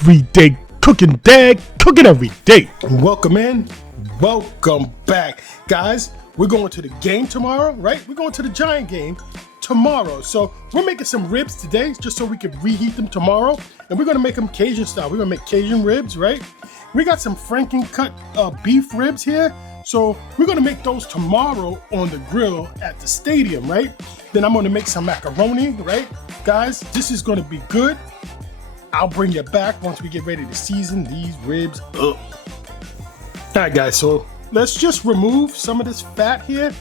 everyday cooking dad, cooking every day. Welcome in, welcome back. Guys, we're going to the game tomorrow, right? We're going to the Giant game tomorrow. So we're making some ribs today just so we can reheat them tomorrow. And we're gonna make them Cajun style. We're gonna make Cajun ribs, right? We got some Franken cut beef ribs here. So we're gonna make those tomorrow on the grill at the stadium, right? Then I'm gonna make some macaroni, right? Guys, this is gonna be good. I'll bring you back once we get ready to season these ribs up. All right, guys, so let's just remove some of this fat here.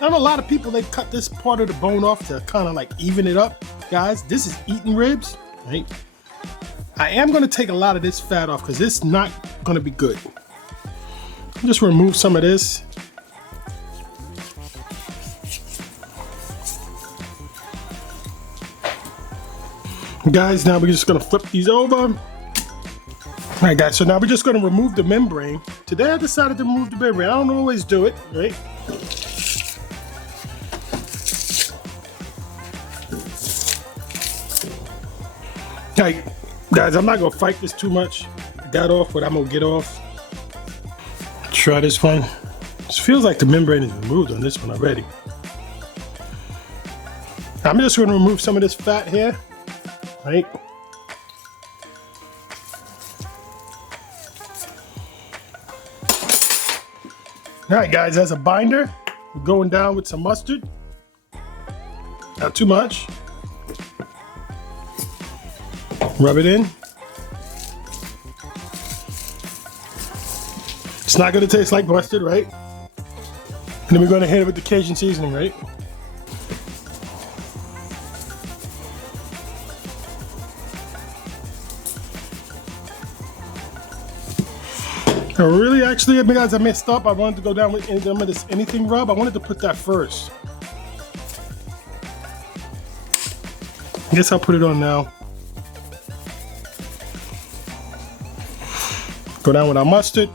I know a lot of people, they cut this part of the bone off to kind of like even it up. Guys, this is eating ribs, right? I am gonna take a lot of this fat off because it's not gonna be good. Just remove some of this. Guys, now we're just gonna flip these over. All right, guys, so now we're just gonna remove the membrane. Today I decided to remove the membrane. I don't always do it, right? All right, guys, I'm not gonna fight this too much. I got off what I'm gonna get off. Try this one. This feels like the membrane is removed on this one already. I'm just gonna remove some of this fat here. Right. All right, guys, as a binder, we're going down with some mustard. Not too much. Rub it in. It's not gonna taste like mustard, right? And then we're gonna hit it with the Cajun seasoning, right? Really, actually, guys, I messed up. I wanted to go down with some of this anything rub. I wanted to put that first. I guess I'll put it on now. Go down with our mustard.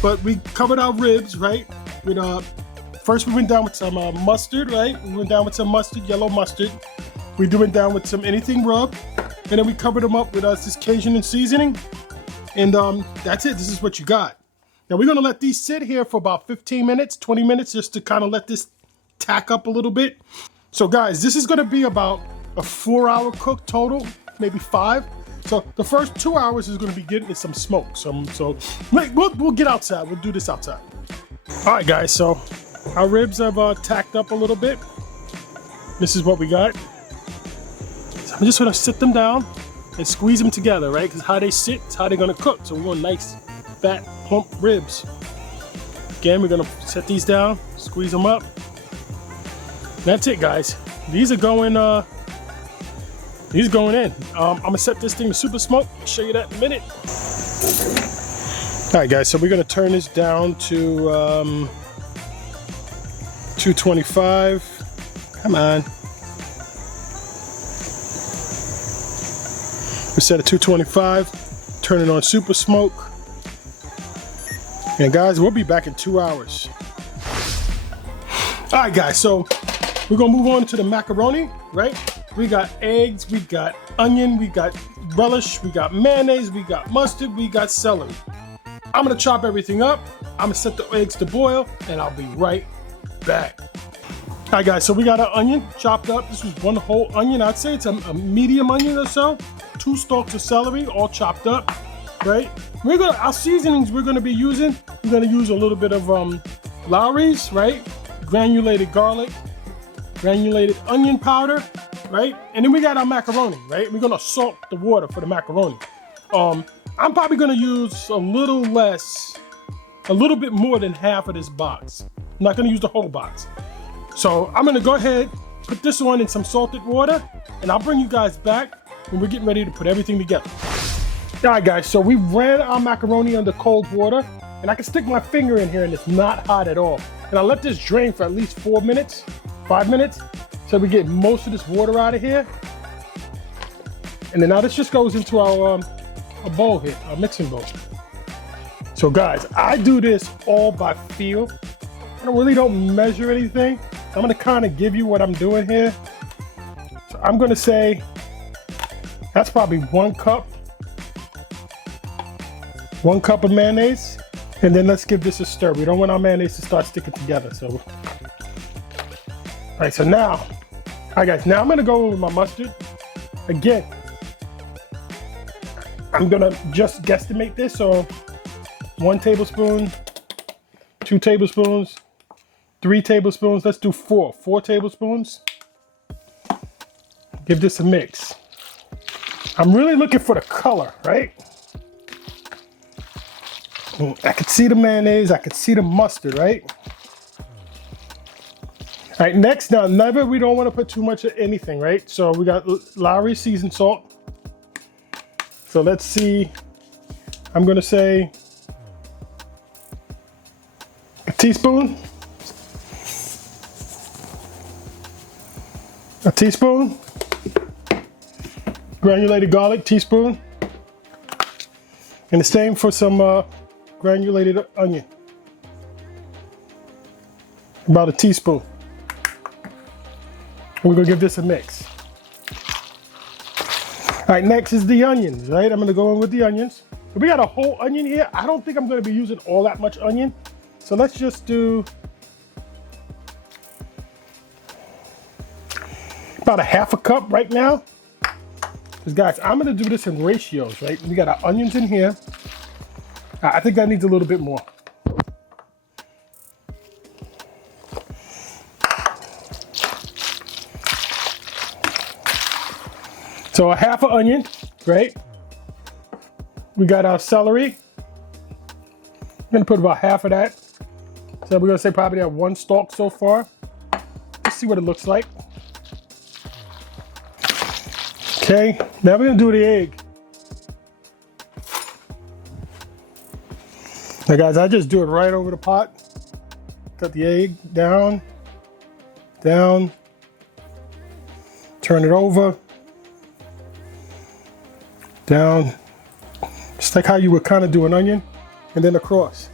But we covered our ribs, right? With first we went down with some mustard, right? We went down with some mustard, yellow mustard. We went down with some anything rub. And then we covered them up with this Cajun and seasoning. And that's it. This is what you got. Now we're gonna let these sit here for about 15 minutes, 20 minutes, just to kind of let this tack up a little bit. So guys, this is gonna be about a 4-hour cook total, maybe 5. So the first 2 hours is gonna be getting some smoke. So we'll get outside. We'll do this outside. All right, guys, so our ribs have tacked up a little bit. This is what we got. I'm just gonna sit them down and squeeze them together, right? Because how they sit is how they're gonna cook. So we want nice, fat, plump ribs. Again, we're gonna set these down, squeeze them up. That's it, guys. These are going in. I'm gonna set this thing to super smoke. I'll show you that in a minute. All right, guys, so we're gonna turn this down to 225. Come on. We set it 225, turn it on super smoke. And guys, we'll be back in 2 hours. All right, guys, so we're gonna move on to the macaroni, right? We got eggs, we got onion, we got relish, we got mayonnaise, we got mustard, we got celery. I'm gonna chop everything up. I'm gonna set the eggs to boil, and I'll be right back. All right, guys, so we got our onion chopped up. This was one whole onion. I'd say it's a medium onion or so. 2 stalks of celery, all chopped up, right? Our seasonings we're gonna be using, we're gonna use a little bit of Lawry's, right? Granulated garlic, granulated onion powder, right? And then we got our macaroni, right? We're gonna salt the water for the macaroni. I'm probably gonna use a little bit more than half of this box. I'm not gonna use the whole box. So I'm gonna go ahead, put this on in some salted water, and I'll bring you guys back when we're getting ready to put everything together. All right, guys, so we ran our macaroni under cold water, and I can stick my finger in here and it's not hot at all. And I let this drain for at least 5 minutes, so we get most of this water out of here. And then now this just goes into our bowl here, our mixing bowl. So guys, I do this all by feel. I really don't measure anything. I'm gonna kind of give you what I'm doing here. So I'm gonna say That's probably 1 cup. 1 cup of mayonnaise. And then let's give this a stir. We don't want our mayonnaise to start sticking together. So, all right, so now, all right guys, now I'm gonna go with my mustard. Again, I'm gonna just guesstimate this. So 1 tablespoon, 2 tablespoons, 3 tablespoons. Let's do 4 tablespoons. Give this a mix. I'm really looking for the color, right? I could see the mayonnaise, I could see the mustard, right? All right, next, now we don't want to put too much of anything, right? So we got Lowry seasoned salt. So let's see, I'm gonna say a teaspoon. A teaspoon. Granulated garlic, teaspoon. And the same for some granulated onion. About a teaspoon. We're gonna give this a mix. All right, next is the onions, right? I'm gonna go in with the onions. We got a whole onion here. I don't think I'm gonna be using all that much onion. So let's just do about a 1/2 cup right now. Because guys, I'm gonna do this in ratios, right? We got our onions in here. I think that needs a little bit more. So a 1/2 onion, right? We got our celery. I'm gonna put about 1/2 of that. So we're gonna say probably have 1 stalk so far. Let's see what it looks like. Okay, now we're gonna do the egg. Now guys, I just do it right over the pot. Cut the egg down, down, turn it over, down, just like how you would kind of do an onion, and then across.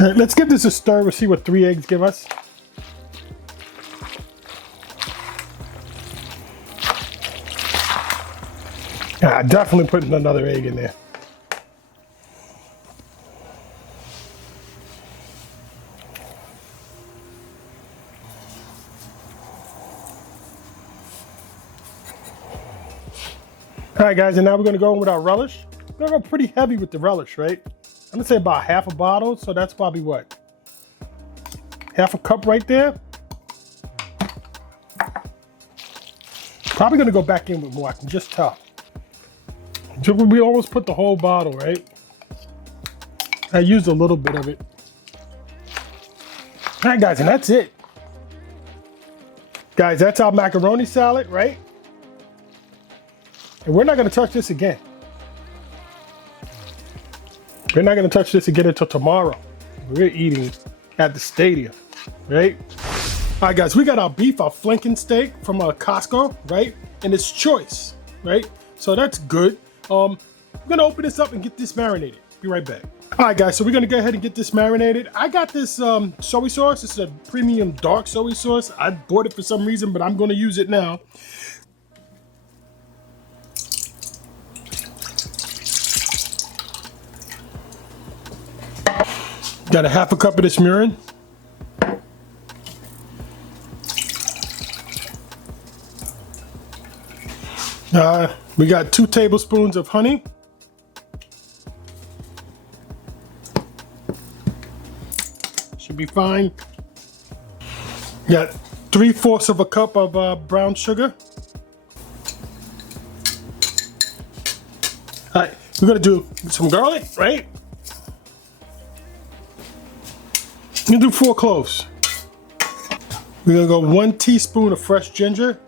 All right, let's give this a stir. We'll see what 3 eggs give us. Yeah, definitely putting another egg in there. All right, guys, and now we're gonna go in with our relish. We're gonna go pretty heavy with the relish, right? I'm gonna say about 1/2 bottle, so that's probably what? 1/2 cup right there. Probably gonna go back in with more, I can just tell. We almost put the whole bottle, right? I used a little bit of it. All right, guys, and that's it. Guys, that's our macaroni salad, right? And we're not gonna touch this again. We're not gonna touch this again until tomorrow. We're eating at the stadium, right? All right, guys, we got our beef, our flanken steak from Costco, right? And it's choice, right? So that's good. I'm gonna open this up and get this marinated. Be right back. All right, guys, so we're gonna go ahead and get this marinated. I got this soy sauce. It's a premium dark soy sauce. I bought it for some reason, but I'm gonna use it now. Got a 1/2 cup of this Mirin. We got 2 tablespoons of honey. Should be fine. Got 3/4 of a cup of brown sugar. All right, we're gonna do some garlic, right? We're gonna do 4 cloves. We're gonna go 1 teaspoon of fresh ginger.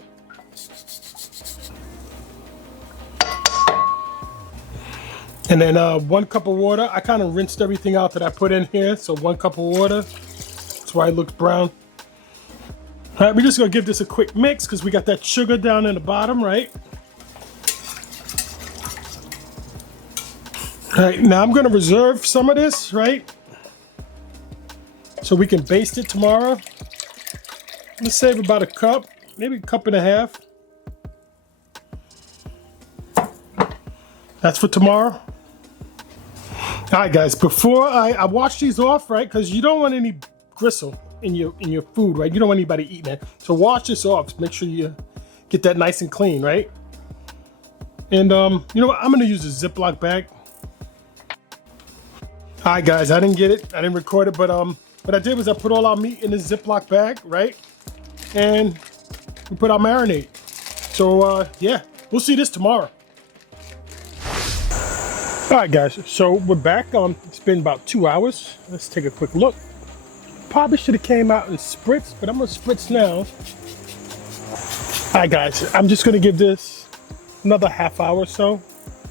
And then 1 cup of water. I kind of rinsed everything out that I put in here. So 1 cup of water. That's why it looks brown. All right, we're just gonna give this a quick mix because we got that sugar down in the bottom, right? All right, now I'm gonna reserve some of this, right? So we can baste it tomorrow. Let's save about a cup, maybe a cup and a half. That's for tomorrow. All right, guys, before I wash these off, right? Because you don't want any gristle in your food, right? You don't want anybody eating it. So wash this off. Make sure you get that nice and clean, right? And you know what? I'm gonna use a Ziploc bag. All right, guys, I didn't get it. I didn't record it, but what I did was I put all our meat in this Ziploc bag, right? And we put our marinade. So yeah, we'll see this tomorrow. All right, guys, so we're back. It's been about 2 hours. Let's take a quick look. Probably should have came out and spritz, but I'm gonna spritz now. All right, guys, I'm just gonna give this another half hour or so,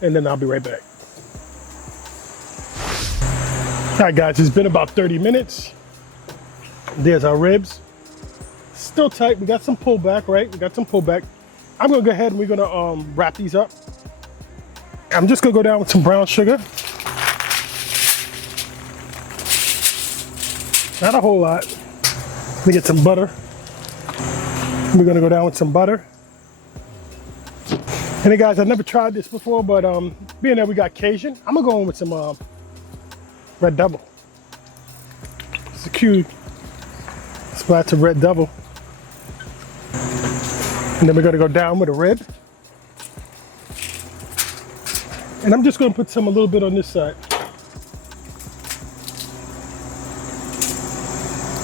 and then I'll be right back. All right, guys, it's been about 30 minutes. There's our ribs. Still tight. We got some pullback, right? We got some pullback. I'm gonna go ahead and we're gonna wrap these up. I'm just gonna go down with some brown sugar. Not a whole lot. Let me get some butter. We're gonna go down with some butter. And then, guys, I've never tried this before, but being that we got Cajun, I'm gonna go in with some Red Devil. It's a cute splash of Red Devil. And then we're gonna go down with a rib. And I'm just gonna put a little bit on this side.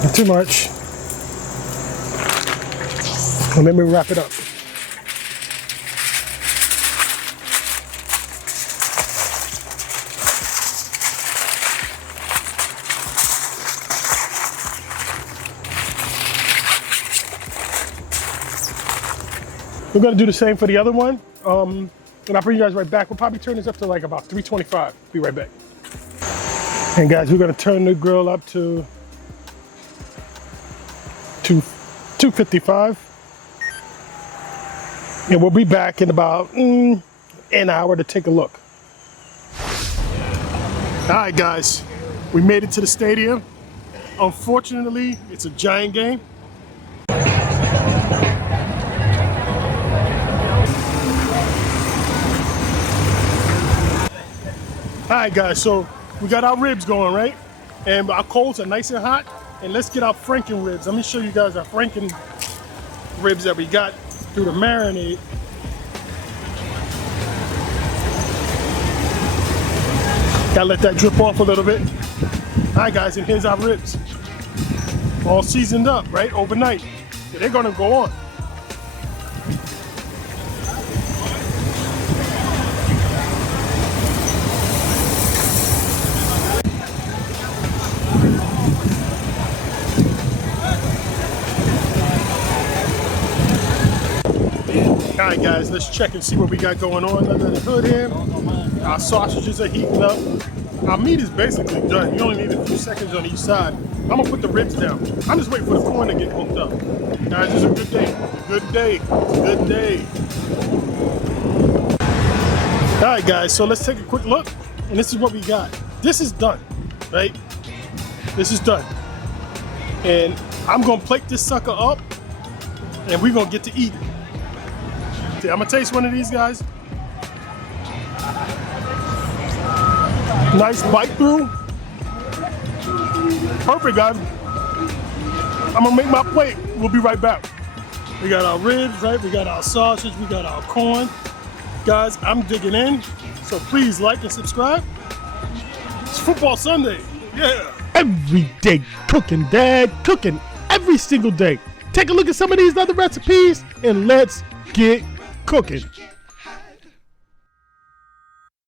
Not too much. And then we wrap it up. We're gonna do the same for the other one. And I'll bring you guys right back. We'll probably turn this up to like about 325. Be right back. And guys, we're gonna turn the grill up to 255. And we'll be back in about an hour to take a look. All right, guys, we made it to the stadium. Unfortunately, it's a Giant game. All right, guys, so we got our ribs going, right? And our coals are nice and hot. And let's get our flanken ribs. Let me show you guys our flanken ribs that we got through the marinade. Gotta let that drip off a little bit. All right, guys, and here's our ribs. All seasoned up, right? Overnight. They're gonna go on. All right, guys, let's check and see what we got going on under the hood here. Our sausages are heating up. Our meat is basically done. You only need a few seconds on each side. I'm gonna put the ribs down. I'm just waiting for the corn to get cooked up. Guys, it's a good day. Good day. Good day. All right, guys, so let's take a quick look. And this is what we got. This is done, right? This is done. And I'm gonna plate this sucker up and we're gonna get to eat it. I'm gonna taste one of these, guys. Nice bite through. Perfect, guys. I'm gonna make my plate. We'll be right back. We got our ribs, right? We got our sausage, we got our corn. Guys, I'm digging in. So please like and subscribe. It's Football Sunday. Yeah. Every day cooking, Dad. Cooking every single day. Take a look at some of these other recipes and let's get cooking.